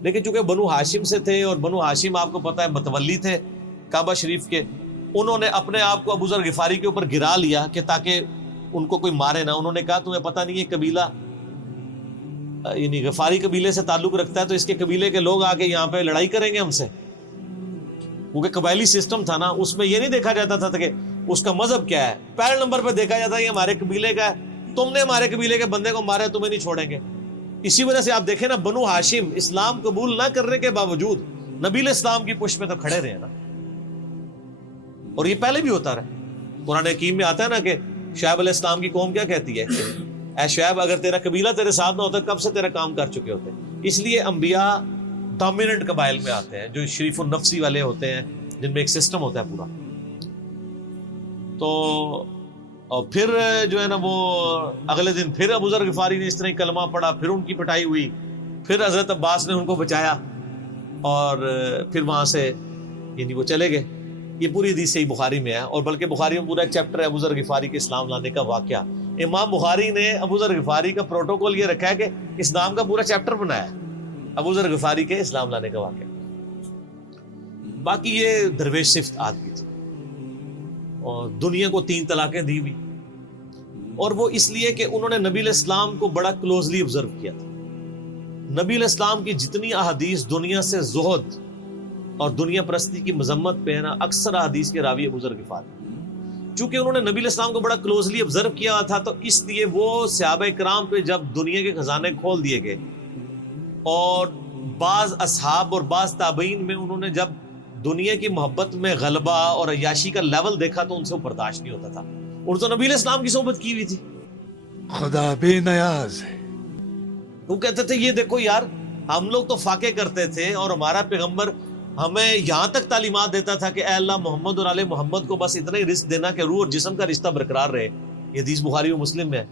لیکن چونکہ بنو ہاشم سے تھے اور بنو ہاشم آپ کو پتہ ہے متولی تھے کعبہ شریف کے، انہوں نے اپنے آپ کو ابو ذر غفاری کے اوپر گرا لیا کہ تاکہ ان کو کوئی مارے نہ. انہوں نے کہا تمہیں پتہ نہیں ہے قبیلہ یعنی غفاری قبیلے سے تعلق رکھتا ہے تو اس کے قبیلے کے لوگ آ کے یہاں پہ لڑائی کریں گے ہم سے. کیونکہ قبائلی سسٹم تھا نا، اس میں یہ نہیں دیکھا جاتا تھا کہ اس کا مذہب کیا ہے، پہلے نمبر پہ دیکھا جاتا ہے یہ ہمارے قبیلے کا ہے، تم نے ہمارے قبیلے کے بندے کو مارا ہے تمہیں نہیں چھوڑیں گے. اسی وجہ سے آپ دیکھیں نا بنو ہاشم اسلام قبول نہ کرنے کے باوجود نبی علیہ السلام کی پشت میں تو کھڑے رہے نا، اور یہ پہلے بھی ہوتا رہا. قرآن حکیم میں آتا ہے نا کہ شعیب علیہ السلام کی قوم کیا کہتی ہے، اے شعیب اگر تیرا قبیلہ تیرے ساتھ نہ ہوتا کب سے تیرا کام کر چکے ہوتے. اس لیے انبیاء ڈومیننٹ قبائل میں آتے ہیں جو شریف النفسی والے ہوتے ہیں، جن میں ایک سسٹم ہوتا ہے پورا. تو اور پھر جو ہے نا وہ اگلے دن پھر ابو ذر غفاری نے اس طرح کلمہ پڑھا، پھر ان کی پٹائی ہوئی، پھر حضرت عباس نے ان کو بچایا اور پھر وہاں سے یعنی وہ چلے گئے. یہ پوری حدیث صحیح بخاری میں ہے، اور بلکہ بخاری میں پورا ایک چیپٹر ہے ابو ذر غفاری کے اسلام لانے کا واقعہ. امام بخاری نے ابو ذر غفاری کا پروٹوکول یہ رکھا ہے کہ اسلام کا پورا چیپٹر بنایا ہے ابو ذر غفاری کے اسلام لانے کا واقعہ. باقی یہ درویش صفت آدمی تھی اور دنیا کو 3 طلاقیں دی ہوئی، اور وہ اس لیے کہ انہوں نے نبی علیہ السلام کو بڑا کلوزلی آبزرو کیا تھا. نبی علیہ السلام کی جتنی احادیث دنیا سے زہد اور دنیا پرستی کی مذمت پہ ہے نا، اکثر احادیث کے راوی ابو ذر غفاری. چونکہ انہوں نے نبی علیہ السلام کو بڑا کلوزلی آبزرو کیا تھا تو اس لیے وہ صحابہ کرام پہ جب دنیا کے خزانے کھول دیے گئے، اور بعض اصحاب اور بعض تابعین میں انہوں نے جب دنیا کی محبت میں غلبہ اور عیاشی کا لیول دیکھا تو ان سے وہ برداشت نہیں ہوتا تھا. اور تو نبی علیہ السلام کی صحبت کی ہوئی تھی، خدا بے نیاز ہے. وہ کہتے تھے یہ دیکھو یار ہم لوگ تو فاقے کرتے تھے اور ہمارا پیغمبر ہمیں یہاں تک تعلیمات دیتا تھا کہ اے اللہ محمد اور آل محمد کو بس اتنا ہی رزق دینا کہ روح اور جسم کا رشتہ برقرار رہے. یہ حدیث بخاری و مسلم میں ہے،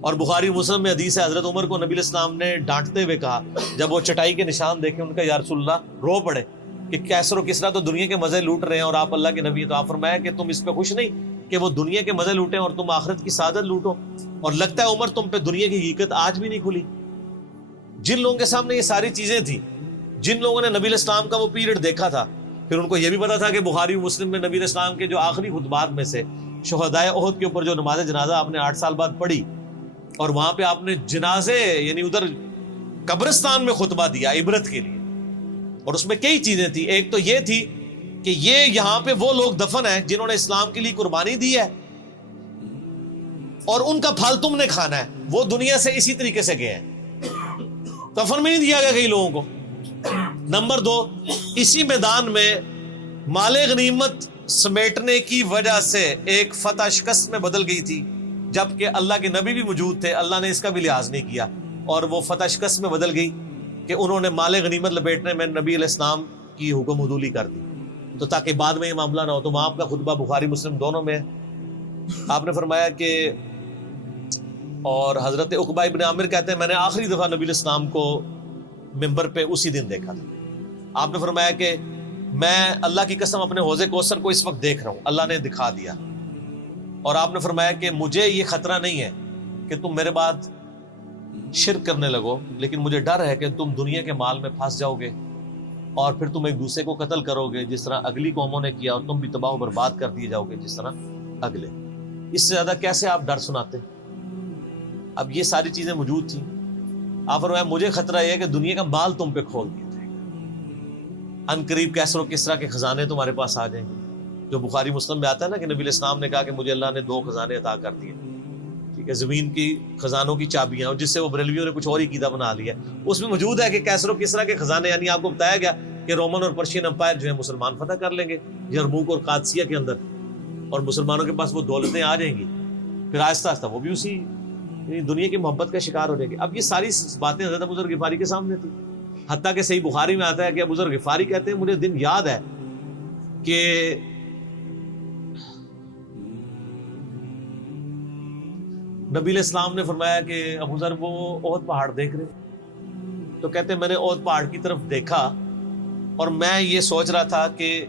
اور بخاری و مسلم میں حدیث ہے حضرت عمر کو نبی علیہ السلام نے ڈانٹتے ہوئے کہا جب وہ چٹائی کے نشان دیکھے، ان کا یا رسول اللہ رو پڑے کہ کیسر و کسرا تو دنیا کے مزے لوٹ رہے ہیں اور آپ اللہ کے نبی. تو آپ فرمایا کہ تم اس پہ خوش نہیں کہ وہ دنیا کے مزے لوٹیں اور تم آخرت کی سعادت لوٹو. اور لگتا ہے عمر تم پہ دنیا کی حقیقت آج بھی نہیں کھلی. جن لوگوں کے سامنے یہ ساری چیزیں تھیں، جن لوگوں نے نبی علیہ السلام کا وہ پیریڈ دیکھا تھا، پھر ان کو یہ بھی پتا تھا کہ بخاری و مسلم میں نبی علیہ السلام کے جو آخری خطبات میں سے شہدائے احد کے اوپر جو نماز جنازہ آپ نے 8 سال بعد پڑھی، اور وہاں پہ آپ نے جنازے یعنی ادھر قبرستان میں خطبہ دیا عبرت کے لیے، اور اس میں کئی چیزیں تھیں. ایک تو یہ تھی کہ یہ یہاں پہ وہ لوگ دفن ہیں جنہوں نے اسلام کے لیے قربانی دی ہے اور ان کا پھل تم نے کھانا ہے. وہ دنیا سے اسی طریقے سے گئے ہیں، کفن میں نہیں دیا گیا کئی لوگوں کو. نمبر 2، اسی میدان میں مال غنیمت سمیٹنے کی وجہ سے ایک فتح شکست میں بدل گئی تھی، جبکہ اللہ کے نبی بھی موجود تھے. اللہ نے اس کا بھی لحاظ نہیں کیا اور وہ فتح شکست میں بدل گئی کہ انہوں نے مال غنیمت لپیٹنے میں نبی علیہ السلام کی حکم حدولی کر دی، تو تاکہ بعد میں یہ معاملہ نہ ہو. تو وہاں آپ کا خطبہ بخاری مسلم دونوں میں آپ نے فرمایا کہ، اور حضرت عقبہ ابن عامر کہتے ہیں میں نے آخری دفعہ نبی علیہ السلام کو ممبر پہ اسی دن دیکھا تھا. آپ نے فرمایا کہ میں اللہ کی قسم اپنے حوض کوثر کو اس وقت دیکھ رہا ہوں، اللہ نے دکھا دیا. اور آپ نے فرمایا کہ مجھے یہ خطرہ نہیں ہے کہ تم میرے بعد شرک کرنے لگو، لیکن مجھے ڈر ہے کہ تم دنیا کے مال میں پھنس جاؤ گے اور پھر تم ایک دوسرے کو قتل کرو گے جس طرح اگلی قوموں نے کیا، اور تم بھی تباہ و برباد کر دیے جاؤ گے جس طرح اگلے. اس سے زیادہ کیسے آپ ڈر سناتے؟ اب یہ ساری چیزیں موجود تھیں. آپ فرمایا مجھے خطرہ یہ ہے کہ دنیا کا مال تم پہ کھول دیا جائے گا، ان قریب کیسر و کسرا کے خزانے تمہارے پاس آ جائیں گے. جو بخاری مسلم میں آتا ہے نا کہ نبی علیہ السلام نے کہا کہ مجھے اللہ نے 2 خزانے عطا کر دیے، ٹھیک ہے، زمین کی خزانوں کی چابیاں، اور جس سے وہ بریلویوں نے کچھ اور ہی قیدا بنا لیا. اس میں موجود ہے کہ کیسر و کسرا کے خزانے، یعنی آپ کو بتایا گیا کہ رومن اور پرشین امپائر جو ہے مسلمان فتح کر لیں گے یرموک اور قادسیہ کے اندر، اور مسلمانوں کے پاس وہ دولتیں آ جائیں گی. پھر آہستہ آہستہ وہ بھی اسی دنیا کی محبت کا شکار ہو جائے گی. اب یہ ساری باتیں حضرت ابو ذر غفاری کے سامنے تھی، حتیٰ کہ صحیح بخاری میں آتا ہے کہ ابو ذر غفاری کہتے ہیں مجھے دن یاد ہے کہ نبی علیہ السلام نے فرمایا کہ ابو ذر وہ احد پہاڑ دیکھ رہے، تو کہتے ہیں میں نے احد پہاڑ کی طرف دیکھا اور میں یہ سوچ رہا تھا کہ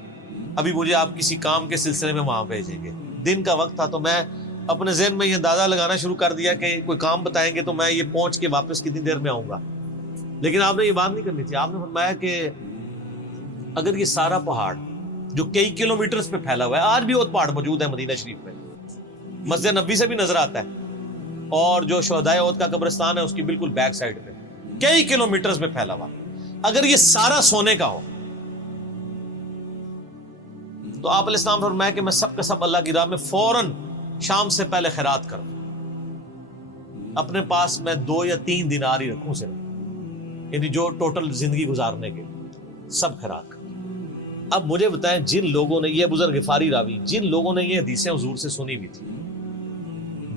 ابھی مجھے آپ کسی کام کے سلسلے میں وہاں بھیجیں گے. دن کا وقت تھا، تو میں اپنے ذہن میں یہ اندازہ لگانا شروع کر دیا کہ کوئی کام بتائیں گے تو میں یہ پہنچ کے واپس کتنی دیر میں آؤں گا. لیکن آپ نے یہ بات نہیں کرنی تھی. آپ نے فرمایا کہ اگر یہ سارا پہاڑ جو کئی کلومیٹرز پہ پھیلا ہوا ہے, آج بھی وہ پہاڑ موجود ہے مدینہ شریف میں, مسجد نبوی سے بھی نظر آتا ہے, اور جو شہدائے احد کا قبرستان ہے اس کی بالکل بیک سائڈ پہ کئی کلومیٹرز پہ پھیلا ہوا, اگر یہ سارا سونے کا ہو تو آپ علیہ السلام فرمایا کہ میں سب کا سب اللہ کی راہ میں فوراً شام سے پہلے خیرات کروں, اپنے پاس میں 2 یا 3 دینار ہی رکھوں صرف, یعنی جو ٹوٹل زندگی گزارنے کے سب خیرات کروں. اب مجھے بتائیں, جن لوگوں نے, یہ بزرگ غفاری راوی, جن لوگوں نے یہ حدیثیں حضور سے سنی ہوئی تھی,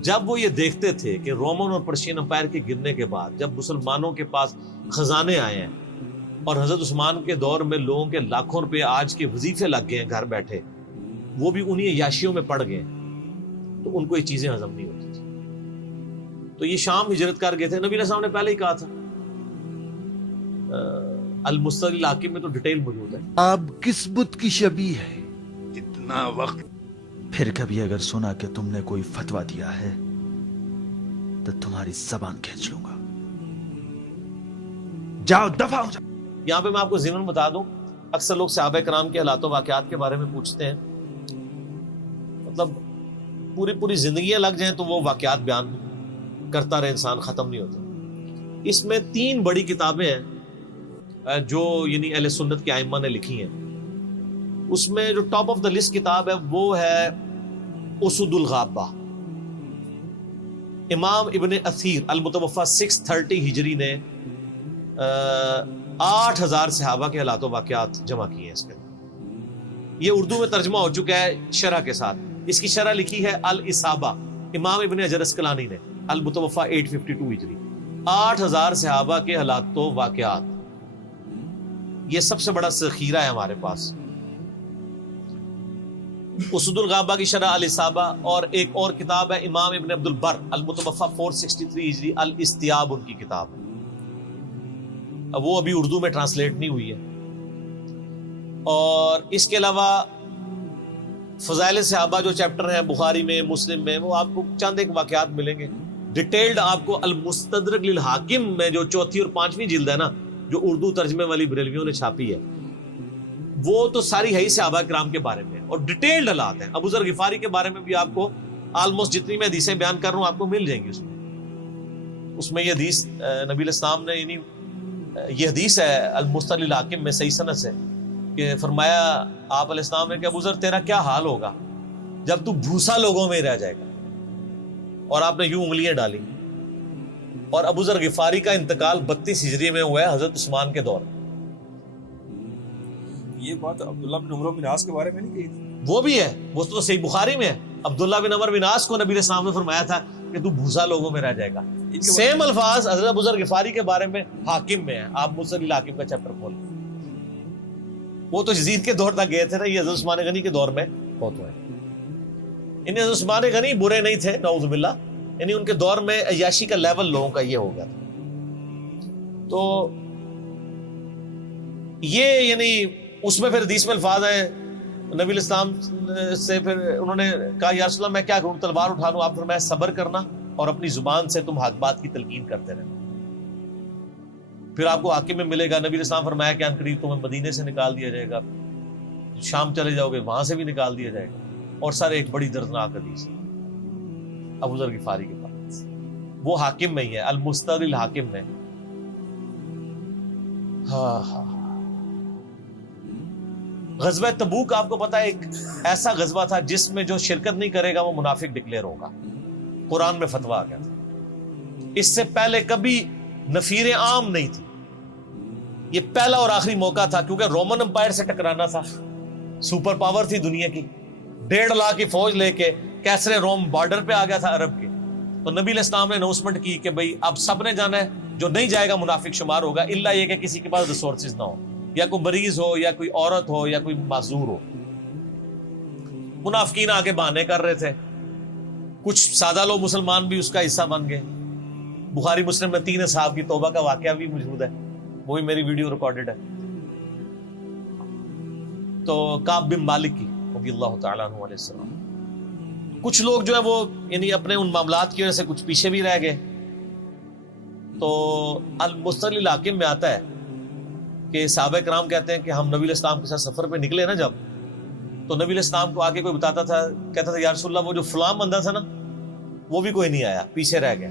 جب وہ یہ دیکھتے تھے کہ رومن اور پرشین امپائر کے گرنے کے بعد جب مسلمانوں کے پاس خزانے آئے ہیں اور حضرت عثمان کے دور میں لوگوں کے لاکھوں روپے آج کے وظیفے لگ گئے ہیں گھر بیٹھے, وہ بھی انہی عیاشیوں میں پڑ گئے, تو ان کو یہ چیزیں ہضم نہیں ہوتی تھی. تو یہ شام ہجرت کر گئے تھے. نبی علیہ السلام نے پہلے ہی کہا تھا, المستدرک الحاکم میں تو ڈیٹیل موجود ہے. آپ کس بت کی شبیہ ہے, اتنا وقت. پھر کبھی اگر سنا کہ تم نے کوئی فتویٰ دیا ہے تو تمہاری زبان کھینچ لوں گا. جاؤ دفع ہو جاؤ. یہاں پہ میں آپ کو ضمن بتا دوں, اکثر لوگ صحابہ کرام کے حالات و واقعات کے بارے میں پوچھتے ہیں, مطلب پوری زندگیاں لگ جائیں تو وہ واقعات بیان کرتا رہے انسان, ختم نہیں ہوتا. اس میں 3 بڑی کتابیں ہیں جو یعنی اہل سنت کے ائمہ نے لکھی ہیں. اس میں جو ٹاپ آف دا لسٹ کتاب ہے وہ ہے اسد الغابہ. امام ابن اثیر المتوفی 630 ہجری نے 8000 صحابہ کے حالات و واقعات جمع کیے ہیں اس کے. یہ اردو میں ترجمہ ہو چکا ہے شرح کے ساتھ. اس کی شرح لکھی ہے الاصابہ امام ابن حجر اسقلانی نے, المتوفی 852 ہجری. 8000 صحابہ کے حالات و واقعات, یہ سب سے بڑا ذخیرہ ہے ہمارے پاس. اسد الغابہ کی شرح الاصابہ, اور ایک اور کتاب ہے امام ابن عبد البر المتوفی 463 ہجری الاستیاب, ان کی کتاب ہے. اب وہ ابھی اردو میں ٹرانسلیٹ نہیں ہوئی ہے. اور اس کے علاوہ فضائل صحابہ جو چیپٹر ہیں بخاری میں, مسلم میں, وہ آپ کو چند ایک واقعات ملیں گے. ڈیٹیلڈ آپ کو المستدرک للحاکم میں جو 4تھی اور 5ویں جلد ہے نا, جو اردو ترجمے والی بریلویوں نے چھاپی ہے, وہ تو ساری ہے ہی صحابہ کرام کے بارے میں, اور ڈیٹیلڈ حالات ہیں. ابو ذر غفاری کے بارے میں بھی آپ کو آلموسٹ جتنی میں حدیثیں بیان کر رہا ہوں آپ کو مل جائیں گی. اس میں یہ حدیث نبی علیہ السلام نے, یعنی یہ حدیث ہے المستدرک للحاکم میں صحیح سند سے, کہ فرمایا آپ علیہ السلام نے کہ ابو ذر تیرا کیا حال ہوگا جب تو بھوسا لوگوں میں رہ جائے گا. اور آپ نے یوں انگلیاں ڈالی. اور ابو ذر غفاری کا انتقال 32 ہجری میں ہوا ہے حضرت عثمان کے دور میں. یہ بات عبداللہ بن عمر بن عاص کے بارے میں نہیں کہی تھی؟ وہ بھی ہے, وہ تو صحیح بخاری میں ہے. عبداللہ بن عمر بن عاص کو نبی علیہ السلام نے فرمایا تھا کہ تو بھوسا لوگوں میں رہ جائے گا. سیم الفاظ حضرت ابو ذر غفاری کے بارے میں حاکم میں ہے. آپ مستدرک الحاکم کا چیپٹر کھول, وہ تو یزید کے دور تک گئے تھے نا, یہ حضرت عثمان غنی کے دور میں بہت ہوئے. انہیں حضرت عثمان غنی برے نہیں تھے نعوذ باللہ, یعنی ان کے دور میں عیاشی کا لیول لوگوں کا یہ ہو گیا تھا. تو یہ یعنی اس میں پھر حدیث میں الفاظ ہیں نبی علیہ السلام سے, پھر انہوں نے کہا یا رسول اللہ میں کیا کروں, تلوار اٹھا لوں؟ آپ فرمایا صبر کرنا اور اپنی زبان سے تم حق بات کی تلقین کرتے رہنا, پھر آپ کو حاکم میں ملے گا. نبی علیہ السلام فرمایا کہ ان قریب تمہیں مدینے سے نکال دیا جائے گا, شام چلے جاؤ گے وہاں سے بھی نکال دیا جائے گا. اور سر ایک بڑی دردناک حدیث ابو ذر غفاری کے پاس, وہ حاکم میں ہی ہے, المستدرک الحاکم میں. ہاں غزوہ تبوک آپ کو پتا ہے ایک ایسا غزوہ تھا جس میں جو شرکت نہیں کرے گا وہ منافق ڈکلیئر ہوگا. قرآن میں فتویٰ آ گیا تھا. اس سے پہلے کبھی نفیر عام نہیں تھی, یہ پہلا اور آخری موقع تھا, کیونکہ رومن امپائر سے ٹکرانا تھا. سپر پاور تھی دنیا کی, 1.5 لاکھ کی فوج لے کے کیسرے روم بارڈر پہ آ گیا تھا عرب کے. تو نبی علیہ السلام نے اناؤنسمنٹ کی کہ بھئی اب سب نے جانا ہے, جو نہیں جائے گا منافق شمار ہوگا, الا یہ کہ کسی کے پاس ریسورسز نہ ہو, یا کوئی مریض ہو, یا کوئی عورت ہو, یا کوئی معذور ہو. منافقین آگے بہانے کر رہے تھے, کچھ سادہ لوگ مسلمان بھی اس کا حصہ بن گئے. بخاری مسلم میں 3 اصحاب کی توبہ کا واقعہ بھی موجود ہے, وہ بھی میری ویڈیو ریکارڈڈ ہے. تو کعب بن مالک کی رضی اللہ تعالیٰ عنہ علیہ السلام, کچھ لوگ جو ہے وہ یعنی اپنے ان معاملات کی وجہ سے کچھ پیچھے بھی رہ گئے. تو المستقل الحاکم میں آتا ہے کہ صحابہ کرام کہتے ہیں کہ ہم نبی علیہ السلام کے ساتھ سفر پہ نکلے نا جب، تو نبی علیہ السلام کو آگے کوئی بتاتا تھا، کہتا تھا یا رسول اللہ وہ جو فلاں بندہ تھا نا وہ بھی کوئی نہیں آیا، پیچھے رہ گیا.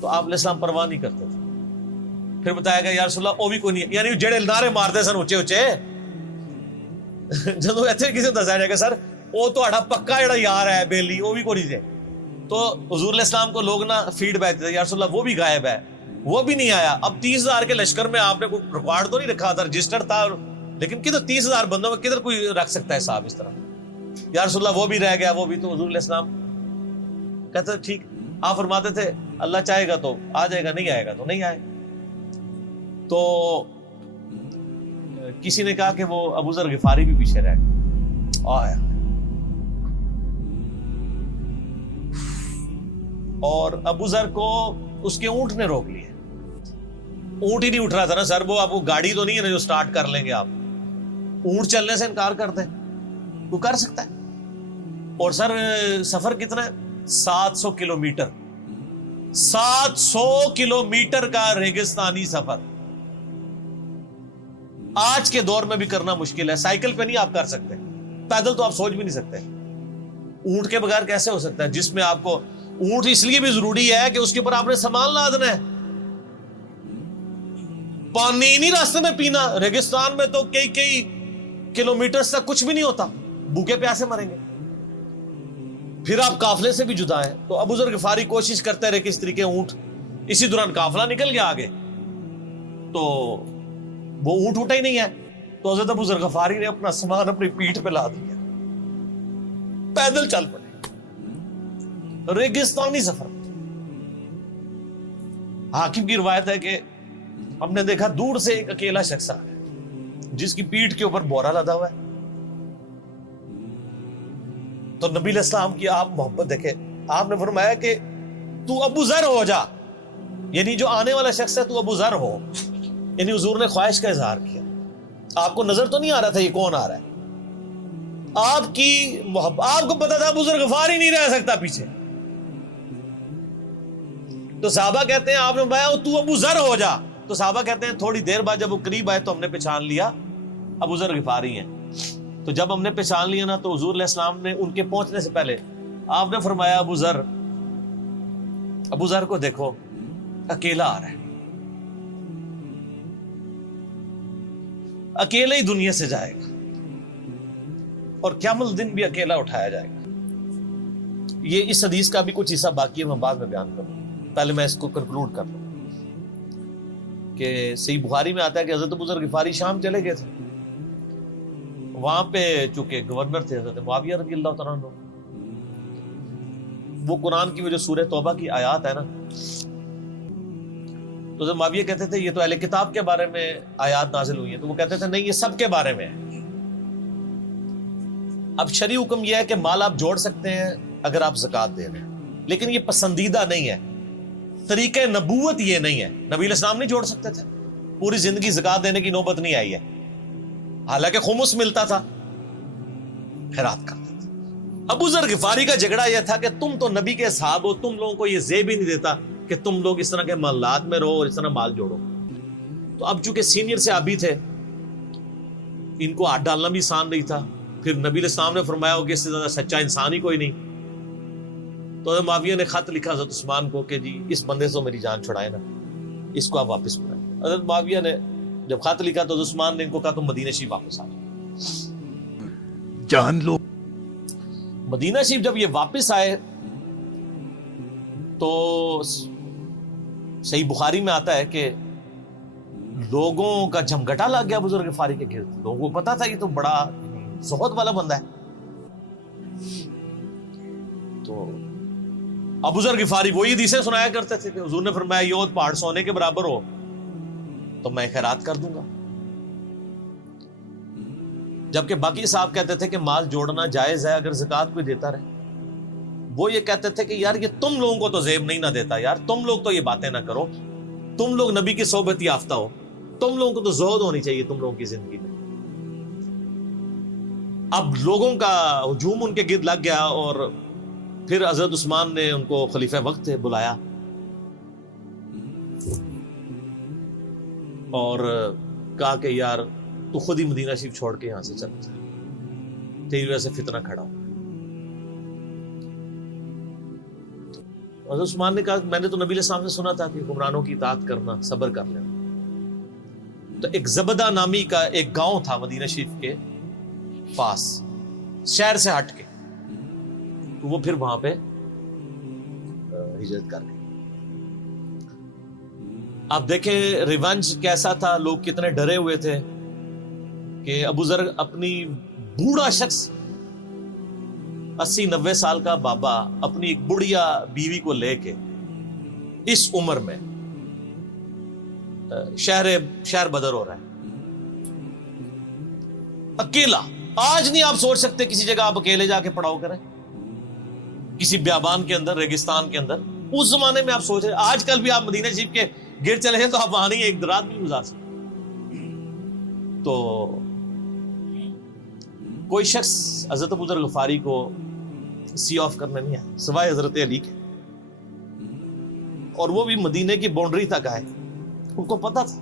تو آپ علیہ السلام پرواہ نہیں کرتے تھے. پھر بتایا گیا یا رسول اللہ وہ بھی کوئی نہیں، یعنی جڑے نعرے مارتے سن اچے اچے جدو ایتھے کسی کو دسایا جائے گا سر وہ تہاڈا پکا جڑا یار ہے بیلی وہ بھی کوئی نہیں تھے. تو حضور علیہ السلام کو لوگ نا فیڈ بیک دیتے یا رسول اللہ وہ بھی غائب ہے، وہ بھی نہیں آیا. اب 30,000 کے لشکر میں آپ نے کوئی ریکارڈ تو نہیں رکھا تھا، رجسٹر تھا، لیکن کدھر 30,000 بندوں میں کدھر کوئی رکھ سکتا ہے صاحب اس طرح. یا رسول اللہ وہ بھی رہ گیا، وہ بھی. تو حضور علیہ السلام کہتے ٹھیک. آپ فرماتے تھے اللہ چاہے گا تو آ جائے گا، نہیں آئے گا تو نہیں آئے. تو کسی نے کہا کہ وہ ابو ذر غفاری بھی پیچھے رہ گیا آیا، اور ابو ذر کو اس کے اونٹ نے روک لیا. اونٹ ہی نہیں اٹھ رہا تھا نا سر، وہ آپ کو گاڑی تو نہیں ہے نا جو سٹارٹ کر لیں گے آپ. اونٹ چلنے سے انکار کرتے ہیں، وہ کر سکتا ہے. اور سر سفر کتنا ہے؟ 700 کلومیٹر. 700 کلومیٹر کا ریگستانی سفر آج کے دور میں بھی کرنا مشکل ہے. سائیکل پہ نہیں آپ کر سکتے، پیدل تو آپ سوچ بھی نہیں سکتے. اونٹ کے بغیر کیسے ہو سکتا ہے؟ جس میں آپ کو اونٹ اس لیے بھی ضروری ہے کہ اس کے اوپر آپ نے سامان لادنا ہے. پانی نہیں راستے میں پینا. ریگستان میں تو کئی کلومیٹر تک کچھ بھی نہیں ہوتا، بھوکے پیاسے مریں گے. پھر آپ قافلے سے بھی جدا ہیں. تو ابو ذر غفاری کوشش کرتے رہے کس طریقے اونٹ. اسی دوران قافلہ نکل گیا آگے، تو وہ اونٹ اٹھا ہی نہیں ہے. تو حضرت ابو ذر غفاری نے اپنا سامان اپنی پیٹھ پہ لاد دیا، پیدل چل پڑے. ریگستانی سفر. حاکم کی روایت ہے کہ ہم نے دیکھا دور سے ایک اکیلا شخص آ ہے جس کی پیٹھ کے اوپر بورا لدا ہوا ہے. تو نبی علیہ السلام کی آپ محبت دیکھے، آپ نے فرمایا کہ تو ابو ذر ہو جا، یعنی جو آنے والا شخص ہے تو ابو ذر ہو. یعنی حضور نے خواہش کا اظہار کیا. آپ کو نظر تو نہیں آ رہا تھا یہ کون آ رہا ہے، آپ کی محبت. آپ کو پتا تھا ابو ذر غفاری نہیں رہ سکتا پیچھے. تو صحابہ کہتے ہیں آپ نے فرمایا تو ابو ذر ہو جا. تو صحابہ کہتے ہیں تھوڑی دیر بعد جب وہ قریب آئے تو ہم نے پہچان لیا ابو ذر غفاری ہیں. تو جب ہم نے پہچان لیا نا تو حضور علیہ السلام نے ان کے پہنچنے سے پہلے آپ نے فرمایا ابو ذر کو دیکھو اکیلا آ رہا ہے، اکیلے ہی دنیا سے جائے گا اور قیامت دن بھی اکیلا اٹھایا جائے گا. یہ اس حدیث کا بھی کچھ حصہ باقی ہے، میں بعد میں بیان کروں. پہلے میں اس کو کنکلوڈ کر لوں کہ صحیح بخاری میں آتا ہے کہ حضرت ابو ذر غفاری شام چلے گئے تھے. وہاں پہ چونکہ گورنر تھے حضرت معاویہ رضی اللہ تعالیٰ عنہ. وہ قرآن کی وہ جو سورہ توبہ کی آیات ہے نا، تو حضرت معاویہ کہتے تھے یہ تو اہل کتاب کے بارے میں آیات نازل ہوئی ہیں. تو وہ کہتے تھے نہیں، یہ سب کے بارے میں ہے. اب شرعی حکم یہ ہے کہ مال آپ جوڑ سکتے ہیں اگر آپ زکوٰۃ دے رہے ہیں، لیکن یہ پسندیدہ نہیں ہے. طریقہ نبوت یہ نہیں ہے. نبی علیہ السلام نہیں جوڑ سکتے تھے، پوری زندگی زکوٰۃ دینے کی نوبت نہیں آئی ہے، حالانکہ خمس ملتا تھا، خیرات کرتے تھے. ابو ذر غفاری کا جھگڑا یہ تھا کہ تم تو نبی کے اصحاب ہو، تم لوگوں کو یہ زیب ہی نہیں دیتا کہ تم لوگ اس طرح کے محلات میں رہو اور اس طرح مال جوڑو. تو اب چونکہ سینئر صحابی تھے، ان کو ہاتھ ڈالنا بھی آسان نہیں تھا. پھر نبی علیہ السلام نے فرمایا ہو کہ اس سے زیادہ سچا انسان ہی کوئی نہیں. تو حضرت معاویہ نے خط لکھا حضرت عثمان کو کہ جی اس بندے سے میری جان چھڑائے نا، اس کو آپ واپس بلائیں. حضرت معاویہ نے جب خط لکھا تو حضرت عثمان نے ان کو کہا تم مدینہ شریف واپس آ جاؤ. جان لو. مدینہ شریف جب یہ واپس آئے تو صحیح بخاری میں آتا ہے کہ لوگوں کا جھمگٹا لگ گیا ابو ذر غفاری کے گرد. لوگوں کو پتا تھا یہ تو بڑا زہد والا بندہ ہے. تو ابو ذر غفاری وہی حدیثیں سنایا کرتے تھے کہ حضور نے فرمایا یہ پہاڑ سونے کے برابر ہو تو میں خیرات کر دوں گا. جبکہ باقی صاحب کہتے تھے کہ مال جوڑنا جائز ہے اگر زکوٰۃ کوئی دیتا رہے. وہ یہ کہتے تھے کہ یار یہ تم لوگوں کو تو زیب نہیں نہ دیتا، یار تم لوگ تو یہ باتیں نہ کرو، تم لوگ نبی کی صحبت یافتہ ہو، تم لوگوں کو تو زہد ہونی چاہیے تم لوگوں کی زندگی میں. اب لوگوں کا ہجوم ان کے گرد لگ گیا اور پھر حضرت عثمان نے ان کو خلیفہ وقت بلایا اور کہا کہ یار تو خود ہی مدینہ شریف چھوڑ کے یہاں سے چلا جا، تیری وجہ سے فتنہ کھڑا ہو۔ حضرت عثمان نے کہا میں نے تو نبی علیہ السلام سے سنا تھا کہ حکمرانوں کی اطاعت کرنا، صبر کر لینا۔ تو ایک زبدہ نامی کا ایک گاؤں تھا مدینہ شریف کے پاس، شہر سے ہٹ کے، تو وہ پھر وہاں پہ ہجرت کر گئے۔ آپ دیکھیں ریونج کیسا تھا، لوگ کتنے ڈرے ہوئے تھے کہ ابو ذر اپنی بوڑھا شخص 80-90 سال کا بابا اپنی ایک بڑھیا بیوی کو لے کے اس عمر میں شہر بدر ہو رہا ہے اکیلا۔ آج نہیں آپ سوچ سکتے کسی جگہ آپ اکیلے جا کے پڑاؤ کریں، کسی بیابان کے اندر، ریگستان کے اندر۔ اس زمانے میں آپ سوچ رہے، آج کل بھی آپ مدینہ شریف کے گر چلے ہیں تو آپ وہاں نہیں ایک رات بھی گزار سکتے۔ تو کوئی شخص حضرت ابو ذر غفاری کو سی آف کرنے نہیں آیا سوائے حضرت علی کے، اور وہ بھی مدینے کی باؤنڈری تک آئے۔ ان کو پتا تھا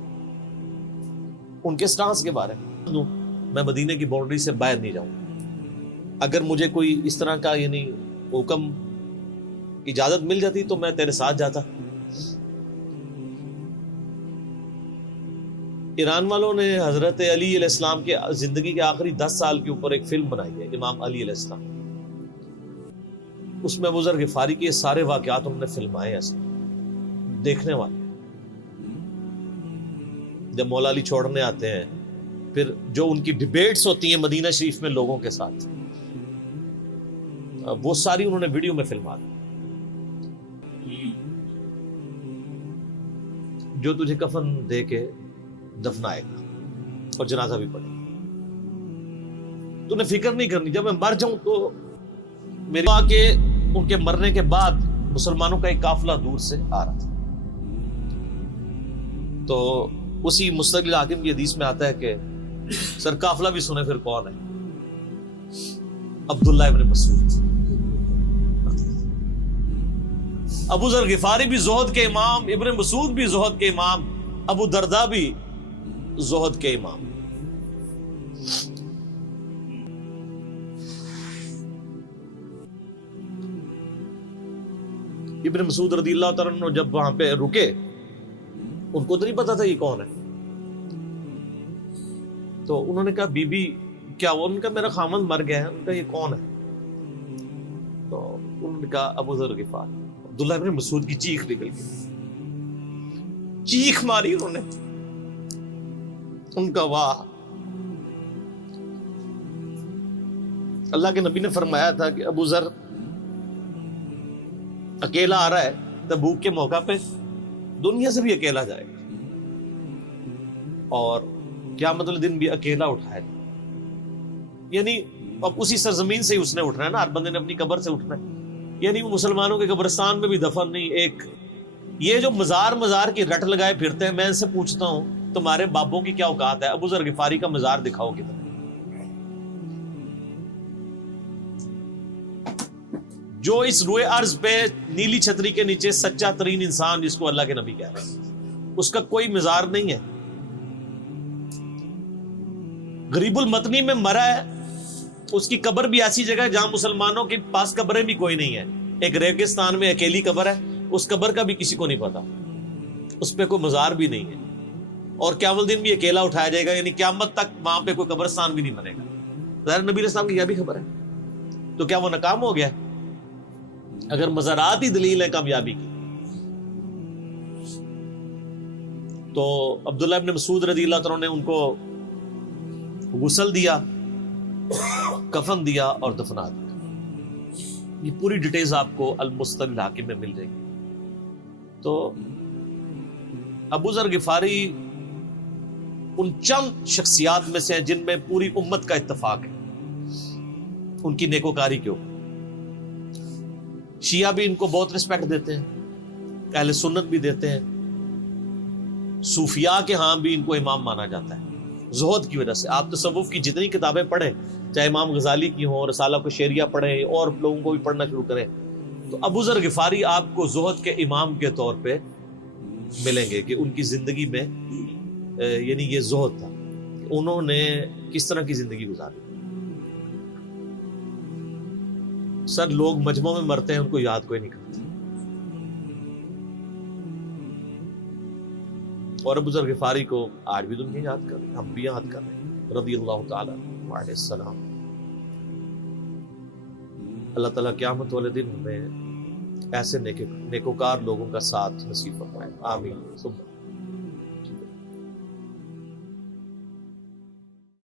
ان کے سٹانس کے بارے میں مدینے کی باؤنڈری سے باہر نہیں جاؤں، اگر مجھے کوئی اس طرح کا یعنی حکم اجازت مل جاتی تو میں تیرے ساتھ جاتا۔ ایران والوں نے حضرت علی علیہ السلام کے زندگی کے آخری 10 سال کے اوپر ایک فلم بنائی ہے، امام علی علیہ السلام۔ اس میں ابو ذر غفاری کے سارے واقعات انہوں نے فلمائے ہیں، دیکھنے والے۔ جب مولا علی چھوڑنے آتے ہیں، پھر جو ان کی ڈیبیٹس ہوتی ہیں مدینہ شریف میں لوگوں کے ساتھ، وہ ساری انہوں نے ویڈیو میں فلما دی۔ جو تجھے کفن دے کے دفنائے گا اور جنازہ بھی پڑے گا، تو نے فکر نہیں کرنی، جب میں مر جاؤں تو میرے ماں کے ان کے مرنے کے بعد مسلمانوں کا ایک قافلہ دور سے آ رہا تھا۔ تو اسی مستقل حاکم کی حدیث میں آتا ہے کہ سر قافلہ بھی سنے پھر کون ہے؟ عبداللہ ابن مسعود۔ ابو ذر غفاری بھی زہد کے امام، ابن مسعود بھی زہد کے امام، ابو درداء بھی زہد کے امام۔ ابن مسعود رضی اللہ تعالیٰ عنہ جب وہاں پہ رکے، ان کو تو نہیں پتا تھا یہ کون ہے، تو انہوں نے کہا بی بی کیا وہ؟ ان کا میرا خامند مر گیا ہے۔ ان کا یہ کون ہے؟ تو انہوں نے کہا ابو ذر غفاری۔ عبداللہ ابن مسعود کی چیخ نکل گئی، چیخ ماری انہوں نے، ان کا واہ۔ اللہ کے نبی نے فرمایا تھا کہ ابو ذر اکیلا آ رہا ہے تبوک کے موقع پہ، دنیا سے بھی اکیلا جائے گا، اور قیامت الدن بھی اکیلا اٹھائے گا۔ یعنی اب اسی سرزمین سے ہی اس نے اٹھنا ہے نا، ہر بندے نے اپنی قبر سے اٹھنا ہے، یعنی وہ مسلمانوں کے قبرستان میں بھی دفن نہیں۔ ایک یہ جو مزار کی رٹ لگائے پھرتے ہیں، میں ان سے پوچھتا ہوں تمہارے بابوں کی کیا اوقات ہے؟ ابو ذر غفاری کا مزار دکھاؤ کدھر؟ جو اس روئے ارض پہ نیلی چھتری کے نیچے سچا ترین انسان جس کو اللہ کے نبی کہہ رہے ہیں، اس کا کوئی مزار نہیں ہے۔ غریب المتنی میں مرا ہے، اس کی قبر بھی ایسی جگہ ہے جہاں مسلمانوں کے پاس قبریں بھی کوئی نہیں ہے، ایک ریگستان میں اکیلی قبر ہے، اس قبر کا بھی کسی کو نہیں پتا، اس پہ کوئی مزار بھی نہیں ہے، اور قیامت دن بھی اکیلا اٹھایا جائے گا، یعنی قیامت تک وہاں پہ کوئی قبرستان بھی نہیں بنے گا۔ ظاہر نبی علیہ السلام کی یہ بھی خبر ہے، تو کیا وہ ناکام ہو گیا؟ اگر مزارات ہی دلیل ہے کامیابی کی، تو عبداللہ ابن مسعود رضی اللہ تعالیٰ نے ان کو غسل دیا، کفن دیا اور دفنا دیا۔ یہ پوری ڈیٹیلز آپ کو المستقل حاکم میں مل جائے گی۔ تو ابو ذر غفاری ان چند شخصیات میں سے ہیں جن میں پوری امت کا اتفاق ہے ان کی نیکوکاری کے اوپر۔ شیعہ بھی ان کو بہت رسپیکٹ دیتے ہیں، اہل سنت بھی دیتے ہیں، صوفیاء کے ہاں بھی ان کو امام مانا جاتا ہے زہد کی وجہ سے۔ آپ تصوف کی جتنی کتابیں پڑھیں، چاہے امام غزالی کی ہوں، رسالہ کو شیریہ پڑھیں، اور لوگوں کو بھی پڑھنا شروع کریں، تو ابو ذر غفاری آپ کو زہد کے امام کے طور پہ ملیں گے کہ ان کی زندگی میں یعنی یہ زہد تھا کہ انہوں نے کس طرح کی زندگی گزاری. سر لوگ مجمع میں مرتے ہیں، ان کو یاد کوئی نہیں کرتا. اور ابو ذر غفاری کو آج بھی دنیا یاد کر رہے ہیں، ہم بھی یاد کر رہے ہیں رضی اللہ تعالی علیہ السلام. اللہ تعالیٰ قیامت والے دن ہمیں ایسے نیکوکار لوگوں کا ساتھ نصیب فرمائے. آمین.